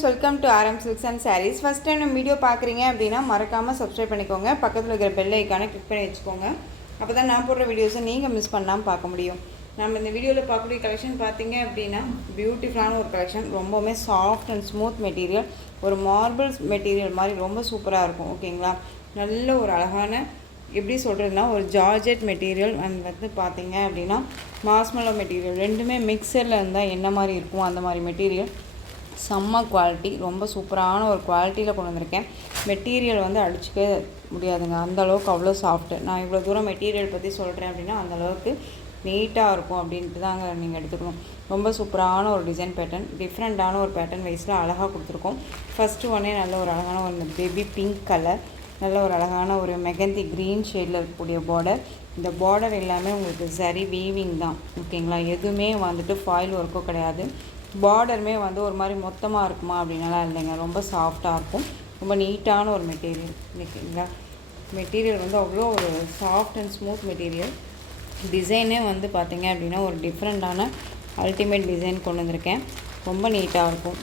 Friends, welcome to RM Silks and Sarees. First time நம்ம video பார்க்குறீங்க அப்படின்னா மறக்காமல் சப்ஸ்கிரைப் பண்ணிக்கோங்க. பக்கத்தில் இருக்கிற பெல் ஐக்கானை கிளிக் பண்ணி வச்சுக்கோங்க. அப்போ தான் நான் போடுற வீடியோஸை நீங்கள் மிஸ் பண்ணாமல் பார்க்க முடியும். நம்ம இந்த வீடியோவில் பார்க்கக்கூடிய கலெக்ஷன் பார்த்தீங்க அப்படின்னா பியூட்டிஃபுல்லான ஒரு கலெக்ஷன். ரொம்பவுமே சாஃப்ட் அண்ட் ஸ்மூத் மெட்டீரியல், ஒரு மார்பிள்ஸ் மெட்டீரியல் மாதிரி ரொம்ப சூப்பராக இருக்கும். ஓகேங்களா, நல்ல ஒரு அழகான எப்படி சொல்கிறதுனா ஒரு ஜார்ஜெட் மெட்டீரியல் அண்ட் வந்து பார்த்தீங்க அப்படின்னா மாஸ்மெலோ மெட்டீரியல் ரெண்டுமே மிக்சரில் இருந்தால் என்ன மாதிரி இருக்கும் அந்த மாதிரி மெட்டீரியல். செம்ம குவாலிட்டி, ரொம்ப சூப்பரான ஒரு குவாலிட்டியில் கொண்டு வந்திருக்கேன். மெட்டீரியல் வந்து அடிச்சுக்க முடியாதுங்க, அந்தளவுக்கு அவ்வளோ சாஃப்ட்டு. நான் இவ்வளோ தூரம் மெட்டீரியல் பற்றி சொல்கிறேன் அப்படின்னா அந்தளவுக்கு நீட்டாக இருக்கும் அப்படின்ட்டு தாங்க நீங்கள் எடுத்துக்கணும். ரொம்ப சூப்பரான ஒரு டிசைன் பேட்டர்ன், டிஃப்ரெண்ட்டான ஒரு பேட்டர்ன் வைஸில் அழகாக கொடுத்துருக்கோம். ஃபஸ்ட்டு ஒன்னே நல்ல ஒரு அழகான ஒரு பேபி பிங்க் கலர், நல்ல ஒரு அழகான ஒரு மெகந்தி க்ரீன் ஷேடில் இருக்கக்கூடிய பார்டர். இந்த பார்டர் எல்லாமே உங்களுக்கு சரி வீவிங் தான். ஓகேங்களா, எதுவுமே வந்துட்டு ஃபாயில் ஒர்க்கும் கிடையாது. பார்டருமே வந்து ஒரு மாதிரி மொத்தமாக இருக்குமா அப்படின்னாலாம் இல்லைங்க, ரொம்ப சாஃப்டாக இருக்கும். ரொம்ப நீட்டான ஒரு மெட்டீரியல். ஓகேங்களா, மெட்டீரியல் வந்து அவ்வளோ ஒரு சாஃப்ட் அண்ட் ஸ்மூத் மெட்டீரியல். டிசைனே வந்து பார்த்திங்க அப்படின்னா ஒரு டிஃப்ரெண்ட்டான அல்டிமேட் டிசைன் கொண்டு வந்திருக்கேன். ரொம்ப நீட்டாக இருக்கும்.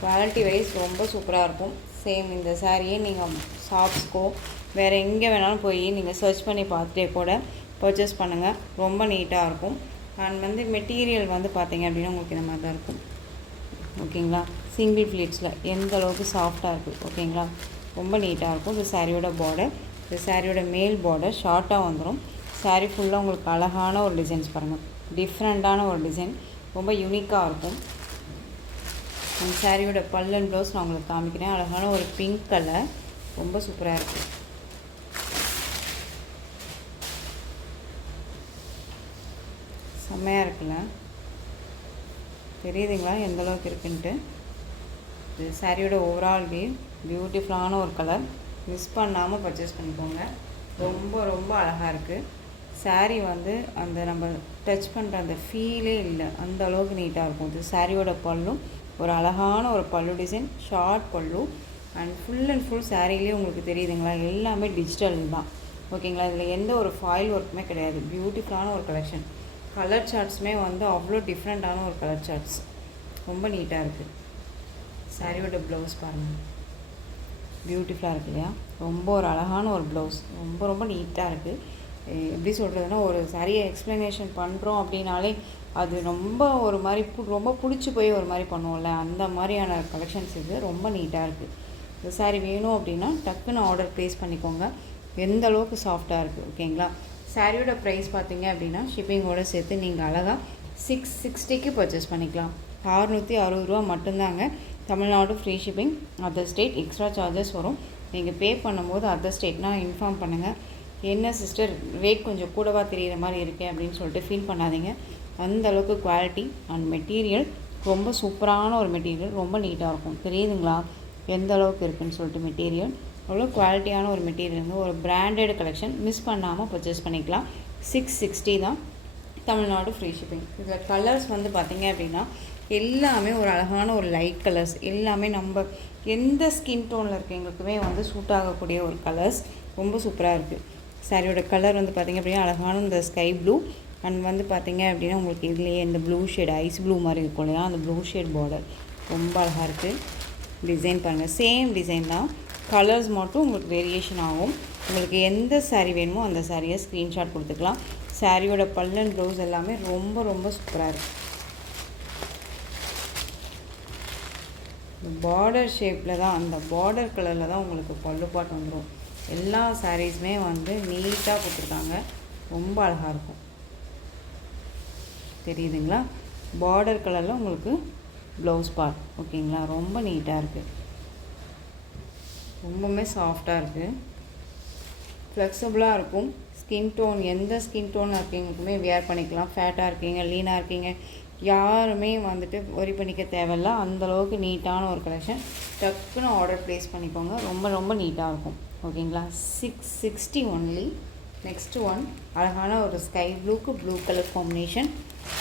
குவாலிட்டி வைஸ் ரொம்ப சூப்பராக இருக்கும். சேம் இந்த சாரியே நீங்கள் ஷாப்ஸ்க்கோ வேறு எங்கே வேணாலும் போய் நீங்கள் சர்ச் பண்ணி பார்த்துட்டே கூட பர்ச்சேஸ் பண்ணுங்கள். ரொம்ப நீட்டாக இருக்கும். அண்ட் வந்து மெட்டீரியல் வந்து பார்த்திங்க அப்படின்னா உங்களுக்கு இந்த மாதிரி தான் இருக்கும். ஓகேங்களா, சிங்கிள் ஃப்ளீட்ஸில் எந்த அளவுக்கு சாஃப்டாக இருக்குது. ஓகேங்களா, ரொம்ப நீட்டாக இருக்கும். இது சாரியோட பார்டர், இது சாரியோட மேல் பார்டர் ஷார்ட்டாக வந்துடும். சாரீ ஃபுல்லாக உங்களுக்கு அழகான ஒரு டிசைன்ஸ் பாருங்கள், டிஃப்ரெண்ட்டான ஒரு டிசைன், ரொம்ப யூனிக்காக இருக்கும். அந்த சாரியோட பல் அண்ட் ப்ளவுஸ் நான் உங்களுக்கு காமிக்கிறேன். அழகான ஒரு பிங்க் கலர், ரொம்ப சூப்பராக இருக்குது. செம்மையாக இருக்குல்ல, தெரியுதுங்களா எந்த அளவுக்கு இருக்குன்ட்டு. இது சாரியோட ஓவரால் வியூ, பியூட்டிஃபுல்லான ஒரு கலர். மிஸ் பண்ணாமல் பர்ச்சேஸ் பண்ணிக்கோங்க. ரொம்ப ரொம்ப அழகாக இருக்குது. சாரீ வந்து அந்த நம்ம டச் பண்ணுற அந்த ஃபீலே இல்லை, அந்த அளவுக்கு நீட்டாக இருக்கும். இது சாரியோட பல்லும் ஒரு அழகான ஒரு பல்லு டிசைன், ஷார்ட் பல்லு. அண்ட் ஃபுல் சாரிலேயே உங்களுக்கு தெரியுதுங்களா எல்லாமே டிஜிட்டல் தான். ஓகேங்களா, இதில் எந்த ஒரு ஃபாயில் ஒர்க்குமே கிடையாது. பியூட்டிஃபுல்லான ஒரு கலெக்ஷன். கலர் சார்ட்ஸுமே வந்து அவ்வளோ டிஃப்ரெண்ட்டான ஒரு கலர் சார்ட்ஸ், ரொம்ப நீட்டாக இருக்குது. சாரியோட ப்ளவுஸ் பாருங்கள், பியூட்டிஃபுல்லாக இருக்கு இல்லையா, ரொம்ப ஒரு அழகான ஒரு ப்ளவுஸ், ரொம்ப ரொம்ப நீட்டாக இருக்குது. எப்படி சொல்கிறதுனா ஒரு சாரியை எக்ஸ்ப்ளனேஷன் பண்ணுறோம் அப்படின்னாலே அது ரொம்ப ஒரு மாதிரி ரொம்ப பிடிச்சி போய் ஒரு மாதிரி பண்ணுவோம்ல, அந்த மாதிரியான கலெக்ஷன்ஸ் இது. ரொம்ப நீட்டாக இருக்குது. இந்த சாரீ வேணும் அப்படின்னா டக்குன்னு ஆர்டர் ப்ளேஸ் பண்ணிக்கோங்க. எந்த அளவுக்கு சாஃப்டாக இருக்குது. ஓகேங்களா, சாரியோட ப்ரைஸ் பார்த்தீங்க அப்படின்னா ஷிப்பிங்கோடு சேர்த்து நீங்கள் அழகாக 660க்கு பர்ச்சேஸ் பண்ணிக்கலாம். 660 ரூபா மட்டும்தாங்க. Tamil Nadu free shipping, other state extra charges வரும். நீங்கள் பே பண்ணும்போது அதர் ஸ்டேட்னால் இன்ஃபார்ம் பண்ணுங்கள். என்ன சிஸ்டர் ரேட் கொஞ்சம் கூடவா தெரிகிற மாதிரி இருக்குது அப்படின்னு சொல்லிட்டு ஃபீல் பண்ணாதீங்க. அந்த அளவுக்கு குவாலிட்டி அண்ட் மெட்டீரியல் ரொம்ப சூப்பரான ஒரு மெட்டீரியல், ரொம்ப நீட்டாக இருக்கும். தெரியுதுங்களா எந்த அளவுக்கு இருக்குதுன்னு சொல்லிட்டு மெட்டீரியல் அவ்வளோ குவாலிட்டியான ஒரு மெட்டீரியல், ஒரு பிராண்டட் கலெக்ஷன். மிஸ் பண்ணாமல் பர்ச்சேஸ் பண்ணிக்கலாம். 660 தான், தமிழ்நாடு ஃப்ரீ ஷிப்பிங். இதில் கலர்ஸ் வந்து பார்த்திங்க அப்படின்னா எல்லாமே ஒரு அழகான ஒரு லைட் கலர்ஸ், எல்லாமே நம்ம எந்த ஸ்கின் டோனில் இருக்கவங்களுக்குமே வந்து சூட் ஆகக்கூடிய ஒரு கலர்ஸ், ரொம்ப சூப்பராக இருக்குது. சாரியோட கலர் வந்து பார்த்திங்க அப்படின்னா அழகான இந்த ஸ்கை ப்ளூ அண்ட் வந்து பார்த்திங்க அப்படின்னா உங்களுக்கு இதுலேயே இந்த ப்ளூ ஷேட் ஐஸ் ப்ளூ மாதிரி இருக்கும் இல்லையா, அந்த ப்ளூ ஷேட் பார்டர் ரொம்ப அழகாக இருக்குது. டிசைன் பாருங்கள், சேம் டிசைன் தான், கலர்ஸ் மட்டும் உங்களுக்கு வேரியேஷன் ஆகும். உங்களுக்கு எந்த சாரீ வேணுமோ அந்த சாரியை ஸ்க்ரீன்ஷாட் கொடுத்துக்கலாம். சாரியோட பல் அண்ட் ப்ளவுஸ் எல்லாமே ரொம்ப ரொம்ப சூப்பராக இருக்குது. பார்டர் ஷேப்பில் தான், அந்த பார்டர் கலரில் தான் உங்களுக்கு பல்லு பாட்டு வந்துடும். எல்லா சாரீஸுமே வந்து நீட்டாக கொடுத்துருக்காங்க, ரொம்ப அழகாக இருக்கும். தெரியுதுங்களா, பார்டர் கலரில் உங்களுக்கு ப்ளவுஸ் பார்ட். ஓகேங்களா, ரொம்ப நீட்டாக இருக்குது, ரொம்பவுமே சாஃப்டாக இருக்குது, ஃப்ளெக்சிபிளாக இருக்கும். ஸ்கின் டோன் எந்த ஸ்கின் டோனில் இருக்கீங்களுக்குமே வியர் பண்ணிக்கலாம். ஃபேட்டாக இருக்கீங்க, லீனாக இருக்கீங்க, யாருமே வந்துட்டு ஒரி பண்ணிக்க தேவையில்ல. அந்தளவுக்கு நீட்டான ஒரு கலெக்ஷன். டக்குன்னு ஆர்டர் ப்ளேஸ் பண்ணிக்கோங்க. ரொம்ப ரொம்ப நீட்டாக இருக்கும். ஓகேங்களா, 660 ஒன்லி. நெக்ஸ்ட் ஒன் அழகான ஒரு ஸ்கை ப்ளூக்கு blue colour combination.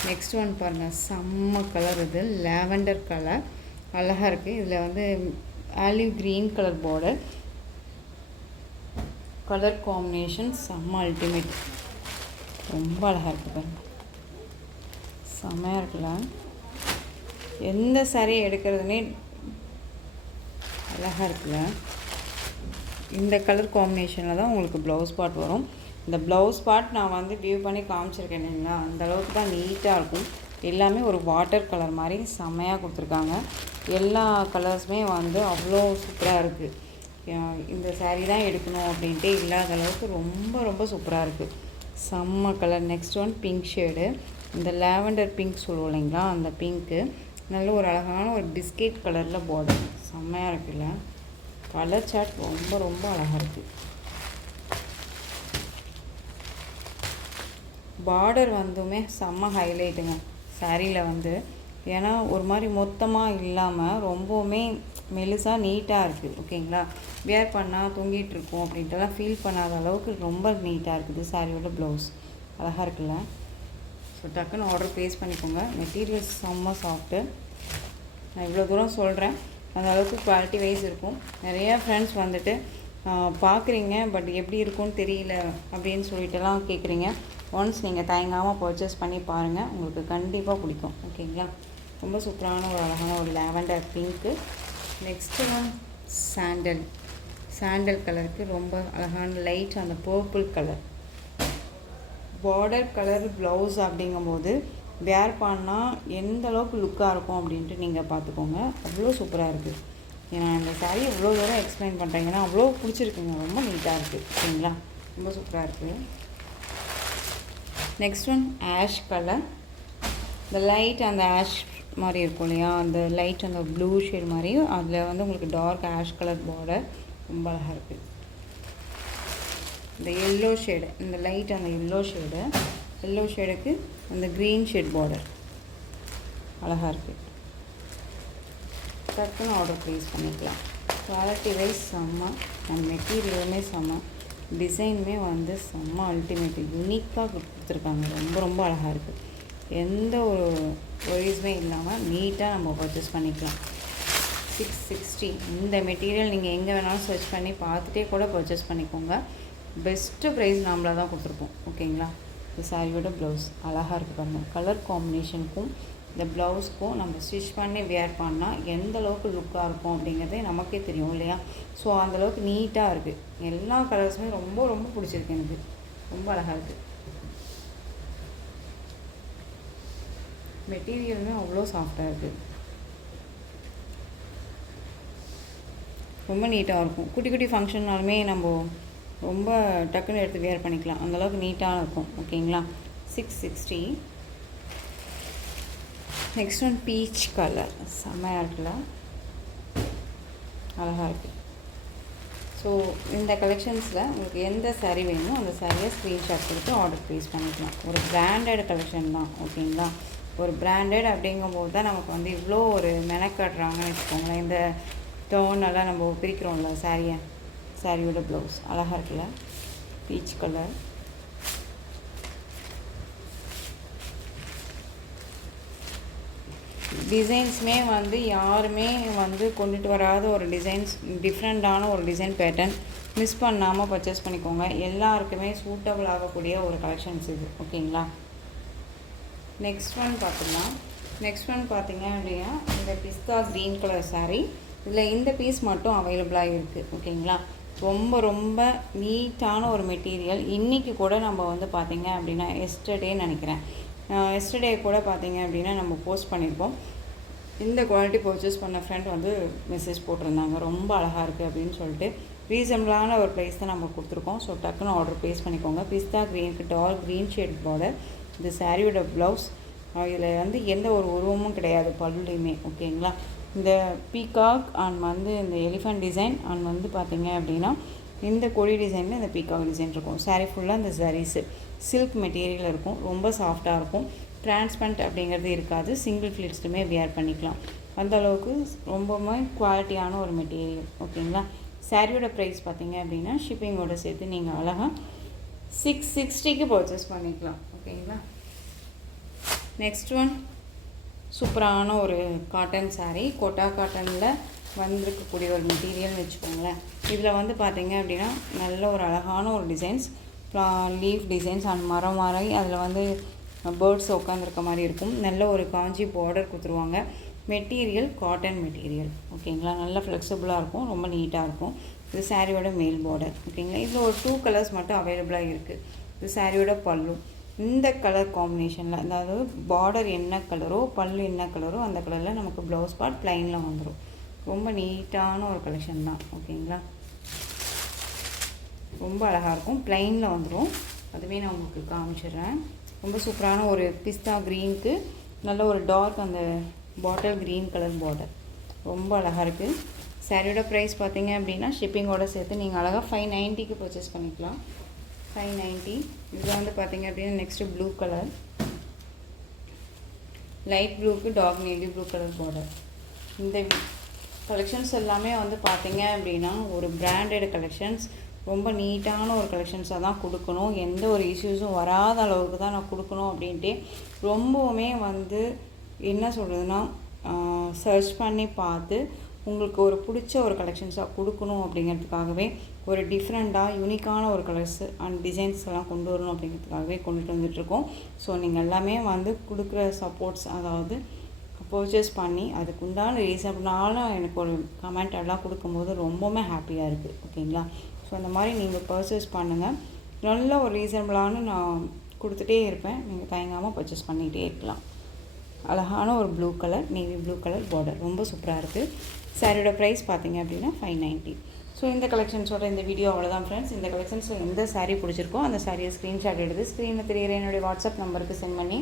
Next one பாருங்கள், செம்ம கலர். இது லாவெண்டர் கலர், அழகாக இருக்குது. இதில் வந்து olive green colour border, colour combination செம்ம அல்டிமேட், ரொம்ப அழகாக இருக்குது பாருங்கள், செம்மையாக இருக்குல்ல. எந்த சாரீ எடுக்கிறதுனே அழகாக இருக்குல்ல. இந்த கலர் காம்பினேஷனில் தான் உங்களுக்கு ப்ளவுஸ் பார்ட் வரும். இந்த ப்ளவுஸ் பார்ட் நான் வந்து வியூ பண்ணி காமிச்சிருக்கேன் இல்லைங்களா, அந்தளவுக்கு தான் நீட்டாக இருக்கும். எல்லாமே ஒரு வாட்டர் கலர் மாதிரி செம்மையாக கொடுத்துருக்காங்க. எல்லா கலர்ஸுமே வந்து அவ்வளோ சூப்பராக இருக்குது. இந்த சாரீ தான் எடுக்கணும் அப்படின்ட்டு இல்லாத அளவுக்கு ரொம்ப ரொம்ப சூப்பராக இருக்குது. செம்ம colour. Next one pink shade. இந்த லாவெண்டர் பிங்க் சொல்லுவோம் இல்லைங்களா, அந்த பிங்க்கு நல்ல ஒரு அழகான ஒரு பிஸ்கெட் கலரில் பார்டர் செம்மையாக இருக்குல்ல. கலர் சார்ட் ரொம்ப ரொம்ப அழகாக இருக்குது. பார்டர் வந்துமே செம்ம ஹைலைட்டுங்க சாரியில் வந்து. ஏன்னா ஒரு மாதிரி மொத்தமாக இல்லாமல் ரொம்பவுமே மெலிசாக நீட்டாக இருக்குது. ஓகேங்களா, வேர் பண்ணால் தூங்கிட்டு இருக்கோம் அப்படின்ட்டுலாம் ஃபீல் பண்ணாத அளவுக்கு ரொம்ப நீட்டாக இருக்குது. சாரியோட ப்ளவுஸ் அழகாக இருக்குல்ல. ஸோ டக்குன்னு ஆர்டர் ப்ளேஸ் பண்ணிக்கோங்க. மெட்டீரியல்ஸ் செம்ம சாஃப்ட்டு. நான் இவ்வளோ தூரம் சொல்கிறேன், அந்த அளவுக்கு குவாலிட்டி வைஸ் இருக்கும். நிறைய ஃப்ரெண்ட்ஸ் வந்துட்டு பார்க்குறீங்க, பட் எப்படி இருக்கும்னு தெரியல அப்படின்னு சொல்லிட்டுலாம் கேட்குறீங்க. ஒன்ஸ் நீங்கள் தயங்காமல் பர்ச்சேஸ் பண்ணி பாருங்கள், உங்களுக்கு கண்டிப்பாக பிடிக்கும். ஓகேங்களா, ரொம்ப சூப்பரான ஒரு அழகான ஒரு lavender pink. Next one sandal கலருக்கு ரொம்ப அழகான லைட் அந்த purple colour border colour blouse. அப்படிங்கும்போது வேர் பண்ணால் எந்த அளவுக்கு லுக்காக இருக்கும் அப்படின்ட்டு நீங்கள் பார்த்துக்கோங்க. அவ்வளோ சூப்பராக இருக்குது. ஏன்னா இந்த சாரீ இவ்வளோ தூரம் எக்ஸ்பிளைன் பண்ணுறீங்கன்னா அவ்வளோ பிடிச்சிருக்குங்க. ரொம்ப நீட்டாக இருக்குது. ஓகேங்களா, ரொம்ப சூப்பராக இருக்குது. Next one ash colour. இந்த லைட் அந்த ஆஷ் மாதிரி இருக்கும் இல்லையா, அந்த லைட் அந்த ப்ளூ ஷேட் மாதிரி, அதில் வந்து உங்களுக்கு டார்க் ஆஷ் கலர் பார்டர் ரொம்ப அழகாக இருக்குது. இந்த எல்லோ ஷேடு, இந்த லைட் அந்த எல்லோ ஷேடுக்கு அந்த க்ரீன் ஷேட் பார்டர் அழகாக இருக்குது. டக்குன்னு ஆர்டர் ப்ளேஸ் பண்ணிக்கலாம். குவாலிட்டி வைஸ் செம்ம, அந்த மெட்டீரியலுமே செம்ம, டிசைனுமே வந்து செம்ம அல்டிமேட் யூனிக்காக கொடுத்துருக்காங்க. ரொம்ப ரொம்ப அழகாக இருக்குது. எந்த ஒரு ஒரிஸுமே இல்லாமல் நீட்டாக நம்ம பர்ச்சேஸ் பண்ணிக்கலாம். 660 இந்த மெட்டீரியல் நீங்கள் எங்கே வேணாலும் சர்ச் பண்ணி பார்த்துட்டே கூட பர்ச்சேஸ் பண்ணிக்கோங்க. பெஸ்ட்டு ப்ரைஸ் நம்மளாக தான் கொடுத்துருப்போம். ஓகேங்களா, இந்த சாரியோட ப்ளவுஸ் அழகாக இருக்குது பாருங்கள். கலர் காம்பினேஷனுக்கும் இந்த ப்ளவுஸ்க்கும் நம்ம ஸ்டிச் பண்ணி வேர் பண்ணால் எந்த அளவுக்கு லுக்காக இருக்கும் அப்படிங்கிறதே நமக்கே தெரியும் இல்லையா. ஸோ அந்தளவுக்கு நீட்டாக இருக்குது. எல்லா கலர்ஸுமே ரொம்ப ரொம்ப பிடிச்சிருக்கு எனக்கு. ரொம்ப அழகாக இருக்குது. மெட்டீரியலுமே அவ்வளோ சாஃப்டாக இருக்குது. ரொம்ப நீட்டாக இருக்கும். குட்டி குட்டி ஃபங்க்ஷன்னாலுமே நம்ம ரொம்ப டக்குன்னு எடுத்து வேர் பண்ணிக்கலாம். அந்தளவுக்கு நீட்டாக இருக்கும். ஓகேங்களா, 660. நெக்ஸ்ட் ஒன் பீச் கலர் செம்மையாக இருக்குல்ல, அழகாக இருக்குது. ஸோ இந்த கலெக்ஷன்ஸில் உங்களுக்கு எந்த சாரீ வேணுமோ அந்த சாரியை ஸ்க்ரீன்ஷாட் கொடுத்து ஆர்டர் ப்ளேஸ் பண்ணிக்கலாம். ஒரு பிராண்டட் கலெக்ஷன் தான். ஓகேங்களா, ஒரு பிராண்டட் அப்படிங்கும்போது தான் நமக்கு வந்து இவ்வளோ ஒரு மெனக்கட்டுறாங்கன்னு வச்சுக்கோங்களேன். இந்த டோனெல்லாம் நம்ம பிரிக்கிறோம்ல சாரியோட ப்ளவுஸ் அழகாக இருக்குல்ல, பீச் கலர். டிசைன்ஸுமே வந்து யாருமே வந்து கொண்டுட்டு வராத ஒரு டிசைன்ஸ், டிஃப்ரெண்ட்டான ஒரு டிசைன் பேட்டர்ன். மிஸ் பண்ணாமல் பர்ச்சேஸ் பண்ணிக்கோங்க. எல்லாருக்குமே சூட்டபிள் ஆகக்கூடிய ஒரு கலெக்ஷன்ஸ் இது. ஓகேங்களா, நெக்ஸ்ட் ஒன் பார்த்தீங்க அப்படின்னா இந்த பிஸ்தா க்ரீன் கலர் சாரீ. இதில் இந்த பீஸ் மட்டும் அவைலபிளாக இருக்குது. ஓகேங்களா, ரொம்ப ரொம்ப நீட்டான ஒரு மெட்டீரியல். இன்றைக்கி கூட நம்ம வந்து பார்த்திங்க அப்படின்னா எஸ்டர்டே கூட பார்த்திங்க அப்படின்னா நம்ம போஸ்ட் பண்ணியிருப்போம். இந்த குவாலிட்டி பர்ச்சேஸ் பண்ண ஃப்ரெண்ட் வந்து மெசேஜ் போட்டிருந்தாங்க, ரொம்ப அழகாக இருக்குது அப்படின்னு சொல்லிட்டு. ரீசனபிளான ஒரு ப்ரைஸ் தான் நம்ம கொடுத்துருக்கோம். ஸோ டக்குன்னு ஆர்டர் ப்ளேஸ் பண்ணிக்கோங்க. பிஸ்தா க்ரீனுக்கு டார்க் க்ரீன் ஷேட் பார்டர். இந்த சாரியோட ப்ளவுஸ். இதில் வந்து எந்த ஒரு உருவமும் கிடையாது பல்லுலையுமே. ஓகேங்களா, இந்த பீகாக் அண்ட் வந்து இந்த எலிஃபண்ட் டிசைன் அண்ட் வந்து பார்த்திங்க அப்படின்னா இந்த கொடி டிசைனில் இந்த பீகாக் டிசைன் இருக்கும். சாரீ ஃபுல்லாக இந்த சாரீஸு சில்க் மெட்டீரியல் இருக்கும். ரொம்ப சாஃப்டாக இருக்கும். டிரான்ஸ்பரண்ட் அப்படிங்கிறது இருக்காது. சிங்கிள் ஃப்ளிட்ஸ்லுமே வியர் பண்ணிக்கலாம். அந்தளவுக்கு ரொம்பவுமே குவாலிட்டியான ஒரு மெட்டீரியல். ஓகேங்களா, சாரியோட ப்ரைஸ் பார்த்திங்க அப்படின்னா ஷிப்பிங்கோடு சேர்த்து நீங்கள் அழகாக 660க்கு பர்ச்சேஸ் பண்ணிக்கலாம். ஓகேங்களா, நெக்ஸ்ட் ஒன் சூப்பரான ஒரு காட்டன் சாரீ. கோட்டா காட்டனில் வந்திருக்கக்கூடிய ஒரு மெட்டீரியல்னு வச்சுக்கோங்களேன். இதில் வந்து பார்த்திங்க அப்படின்னா நல்ல ஒரு அழகான ஒரு டிசைன்ஸ், லீஃப் டிசைன்ஸ் அண்ட் மரம் மாதிரி அதில் வந்து பேர்ட்ஸ் உட்காந்துருக்க மாதிரி இருக்கும். நல்ல ஒரு காஞ்சி பார்டர் கொடுத்துருவாங்க. Material cotton material. ஓகேங்களா, நல்லா ஃப்ளெக்சிபிளாக இருக்கும், ரொம்ப நீட்டாக இருக்கும். இது சாரியோட மேல் பார்டர். ஓகேங்களா, இதில் ஒரு 2 கலர்ஸ் மட்டும் அவைலபிளாக இருக்குது. இது சாரியோட பல்லு. இந்த கலர் காம்பினேஷனில், அதாவது பார்டர் என்ன கலரோ பல்லு என்ன கலரோ அந்த கலரில் நமக்கு ப்ளவுஸ் பார்ட் ப்ளைனில் வந்துடும். ரொம்ப நீட்டான ஒரு கலெக்ஷன் தான். ஓகேங்களா, ரொம்ப அழகாக இருக்கும், ப்ளைனில் வந்துடும். அதுவே நான் உங்களுக்கு காமிச்சிடுறேன். ரொம்ப சூப்பரான ஒரு பிஸ்தா க்ரீனுக்கு நல்ல ஒரு டார்க் அந்த பாட்டில் க்ரீன் கலர் பார்டர், ரொம்ப அழகாக இருக்குது. சாரியோட ப்ரைஸ் பார்த்தீங்க அப்படின்னா ஷிப்பிங்கோடு சேர்த்து நீங்கள் அழகாக 590க்கு பர்ச்சேஸ் பண்ணிக்கலாம். 590. இதில் வந்து பார்த்தீங்க அப்படின்னா நெக்ஸ்ட்டு ப்ளூ கலர், லைட் ப்ளூக்கு dark navy blue colour border. இந்த கலெக்ஷன்ஸ் எல்லாமே வந்து பார்த்தீங்க அப்படின்னா ஒரு பிராண்டட் கலெக்ஷன்ஸ், ரொம்ப நீட்டான ஒரு கலெக்ஷன்ஸாக தான் கொடுக்கணும். எந்த ஒரு இஷ்யூஸும் வராத அளவுக்கு தான் நான் கொடுக்கணும் அப்படின்ட்டு ரொம்பவுமே வந்து என்ன சொல்கிறதுனா சர்ச் பண்ணி பார்த்து உங்களுக்கு ஒரு பிடிச்ச ஒரு கலெக்ஷன்ஸாக கொடுக்கணும் அப்படிங்கிறதுக்காகவே ஒரு டிஃப்ரெண்ட்டாக யூனிக்கான ஒரு கலர்ஸ் அண்ட் டிசைன்ஸ் எல்லாம் கொண்டு வரணும் அப்படிங்கிறதுக்காகவே கொண்டுட்டு வந்துட்டுருக்கோம். ஸோ நீங்கள் எல்லாமே வந்து கொடுக்குற சப்போர்ட்ஸ், அதாவது பர்ச்சேஸ் பண்ணி அதுக்குண்டான ரீசனபிளான எனக்கு ஒரு கமெண்ட் எல்லாம் கொடுக்கும்போது ரொம்பவுமே ஹாப்பியாக இருக்குது. ஓகேங்களா, ஸோ அந்த மாதிரி நீங்கள் பர்ச்சேஸ் பண்ணுங்கள். நல்ல ஒரு ரீசனபிளான நான் கொடுத்துட்டே இருப்பேன், நீங்கள் தயங்காமல் பர்ச்சேஸ் பண்ணிகிட்டே இருக்கலாம். அழகான ஒரு blue colour, navy blue colour border, ரொம்ப சூப்பராக இருக்குது. சாரியோட ப்ரைஸ் பார்த்தீங்க அப்படின்னா 590. ஸோ இந்த கலெக்ஷன்ஸோட இந்த வீடியோ அவ்வளோதான் ஃப்ரெண்ட்ஸ். இந்த கலெக்ஷன்ஸில் எந்த சாரீ பிடிச்சிருக்கோ அந்த சாரியை ஸ்க்ரீன்ஷாட் எடுத்து ஸ்க்ரீனில் தெரிகிற என்னுடைய வாட்ஸ்அப் நம்பருக்கு சென்ட் பண்ணி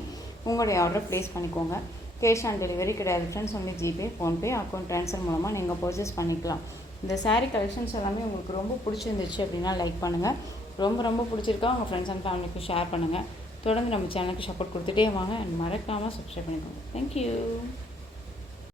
உங்களுடைய ஆர்டர் ப்ளேஸ் பண்ணிக்கோங்க. கேஷ் ஆன் டெலிவரி கிடையாது friends, only GPay, PhonePe, account transfer மூலமாக நீங்கள் பர்ச்சேஸ் பண்ணிக்கலாம். இந்த சாரீ கலெக்ஷன்ஸ் எல்லாமே உங்களுக்கு ரொம்ப பிடிச்சிருந்துச்சு அப்படின்னா லைக் பண்ணுங்கள். ரொம்ப பிடிச்சிருக்கா உங்கள் ஃப்ரெண்ட்ஸ் அண்ட் ஃபேமிலிக்கு ஷேர் பண்ணுங்கள். தொடர்ந்து நம்ம சேனலுக்கு சப்போர்ட் கொடுத்துட்டே வாங்க. அண்ட் மறக்காமல் சப்ஸ்கிரைப் பண்ணிக்கோங்க. தேங்க்யூ.